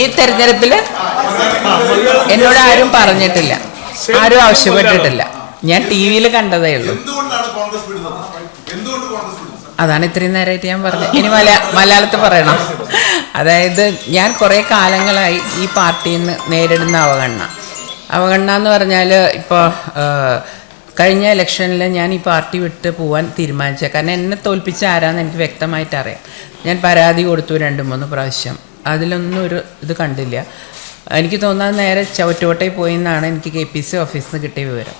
ഈ തെരഞ്ഞെടുപ്പില് എന്നോട് ആരും പറഞ്ഞിട്ടില്ല, ആരും ആവശ്യപ്പെട്ടിട്ടില്ല. ഞാൻ TV-യിൽ കണ്ടതേ ഉള്ളൂ. അതാണ് ഇത്രയും നേരമായിട്ട് ഞാൻ പറഞ്ഞത്. ഇനി മലയാളത്തിൽ പറയണം. അതായത് ഞാൻ കുറേ കാലങ്ങളായി ഈ പാർട്ടിയിൽ നിന്ന് നേരിടുന്ന അവഗണന എന്ന് പറഞ്ഞാൽ ഇപ്പോൾ കഴിഞ്ഞ ഇലക്ഷനിൽ ഞാൻ ഈ പാർട്ടി വിട്ട് പോകാൻ തീരുമാനിച്ചത്. കാരണം എന്നെ തോൽപ്പിച്ച ആരാന്ന് എനിക്ക് വ്യക്തമായിട്ട് അറിയാം. ഞാൻ പരാതി കൊടുത്തു 2-3 പ്രാവശ്യം. അതിലൊന്നും ഒരു ഇത് കണ്ടില്ല. എനിക്ക് തോന്നുന്നത് നേരെ ചവറ്റുകോട്ടയിൽ പോയി എന്നാണ് എനിക്ക് KPC ഓഫീസിൽ നിന്ന് കിട്ടിയ വിവരം.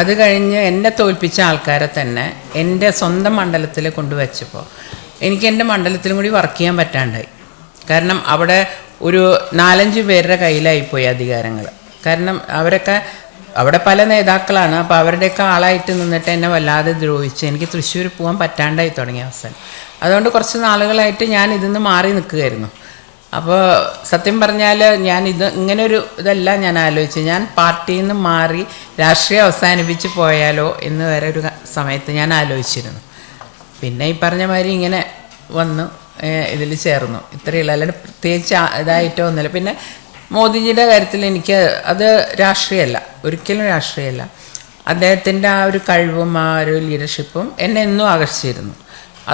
അത് കഴിഞ്ഞ് എന്നെ തോൽപ്പിച്ച ആൾക്കാരെ തന്നെ എൻ്റെ സ്വന്തം മണ്ഡലത്തിൽ കൊണ്ടുവച്ചപ്പോൾ എനിക്ക് എൻ്റെ മണ്ഡലത്തിലും കൂടി വർക്ക് ചെയ്യാൻ പറ്റാണ്ടായി. കാരണം അവിടെ ഒരു 4-5 പേരുടെ കയ്യിലായിപ്പോയി അധികാരങ്ങൾ. കാരണം അവരൊക്കെ അവിടെ പല നേതാക്കളാണ്. അപ്പോൾ അവരുടെയൊക്കെ ആളായിട്ട് നിന്നിട്ട് എന്നെ വല്ലാതെ ദ്രോഹിച്ച് എനിക്ക് തൃശ്ശൂർ പോകാൻ പറ്റാണ്ടായി തുടങ്ങിയ അവസാനം. അതുകൊണ്ട് കുറച്ച് നാളുകളായിട്ട് ഞാൻ ഇതിന്ന് മാറി നിൽക്കുകയായിരുന്നു. അപ്പോൾ സത്യം പറഞ്ഞാൽ ഞാൻ ഇങ്ങനൊരു ഇതല്ല ഞാൻ ആലോചിച്ചത്. ഞാൻ പാർട്ടിയിൽ നിന്ന് മാറി രാഷ്ട്രീയം അവസാനിപ്പിച്ച് പോയാലോ എന്ന് വരെ ഒരു സമയത്ത് ഞാൻ ആലോചിച്ചിരുന്നു. പിന്നെ ഈ പറഞ്ഞ മാതിരി ഇങ്ങനെ വന്നു ഇതിൽ ചേർന്നു. ഇത്രയുള്ള അല്ലാണ്ട് പ്രത്യേകിച്ച് ഇതായിട്ടോ ഒന്നുമില്ല. പിന്നെ മോദിജിയുടെ കാര്യത്തിൽ എനിക്ക് അത് രാഷ്ട്രീയമല്ല, ഒരിക്കലും രാഷ്ട്രീയമല്ല. അദ്ദേഹത്തിൻ്റെ ആ ഒരു കഴിവും ആ ഒരു ലീഡർഷിപ്പും എന്നെ എന്നും ആകർഷിച്ചിരുന്നു.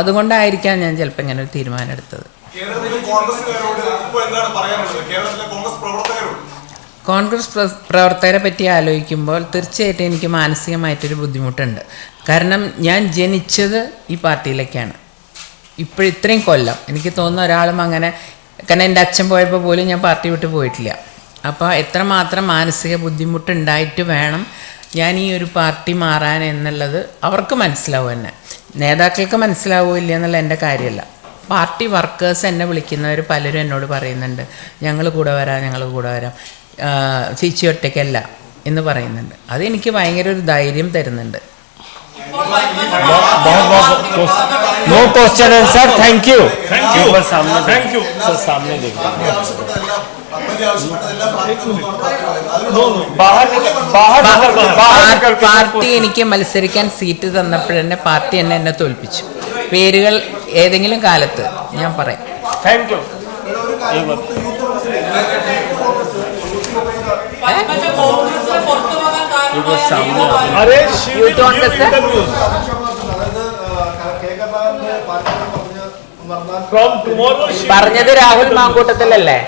അതുകൊണ്ടായിരിക്കാം ഞാൻ ചിലപ്പോൾ ഇങ്ങനെ ഒരു തീരുമാനം എടുത്തത്. കോൺഗ്രസ് പ്രവർത്തകരെ പറ്റി ആലോചിക്കുമ്പോൾ തീർച്ചയായിട്ടും എനിക്ക് മാനസികമായിട്ടൊരു ബുദ്ധിമുട്ടുണ്ട്. കാരണം ഞാൻ ജനിച്ചത് ഈ പാർട്ടിയിലേക്കാണ്. ഇത്രയും കൊല്ലം എനിക്ക് തോന്നുന്ന ഒരാളും അങ്ങനെ, കാരണം എൻ്റെ അച്ഛൻ പോയപ്പോൾ പോലും ഞാൻ പാർട്ടി വിട്ട് പോയിട്ടില്ല. അപ്പോൾ എത്രമാത്രം മാനസിക ബുദ്ധിമുട്ടുണ്ടായിട്ട് വേണം ഞാൻ ഈ ഒരു പാർട്ടി മാറാൻ എന്നുള്ളത് അവർക്ക് മനസ്സിലാവും. എന്നെ നേതാക്കൾക്ക് മനസ്സിലാവില്ല എന്നുള്ള എൻ്റെ കാര്യമല്ല. പാർട്ടി വർക്കേഴ്സ് എന്നെ വിളിക്കുന്നവർ പലരും എന്നോട് പറയുന്നുണ്ട്, ഞങ്ങൾ കൂടെ വരാം, ചേച്ചി ഒറ്റയ്ക്കല്ല എന്ന് പറയുന്നുണ്ട്. അതെനിക്ക് ഭയങ്കര ഒരു ധൈര്യം തരുന്നുണ്ട്. नो क्वेश्चन है सर, थैंक यू सर सामने देखिए। പാർട്ടി എനിക്ക് മത്സരിക്കാൻ സീറ്റ് തന്നപ്പോഴെന്നെ പാർട്ടി എന്നെ തോൽപ്പിച്ചു. പേരുകൾ ഏതെങ്കിലും കാലത്ത് ഞാൻ പറയാം. Thank you. अरे പറഞ്ഞത് രാഹുൽ മാങ്കൂട്ടത്തിലല്ലേ?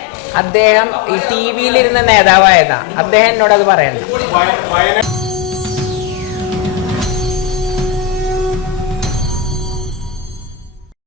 അദ്ദേഹം ഈ TV-യിലിരുന്ന നേതാവായതാ. അദ്ദേഹം എന്നോട് അത് പറയണ്ട.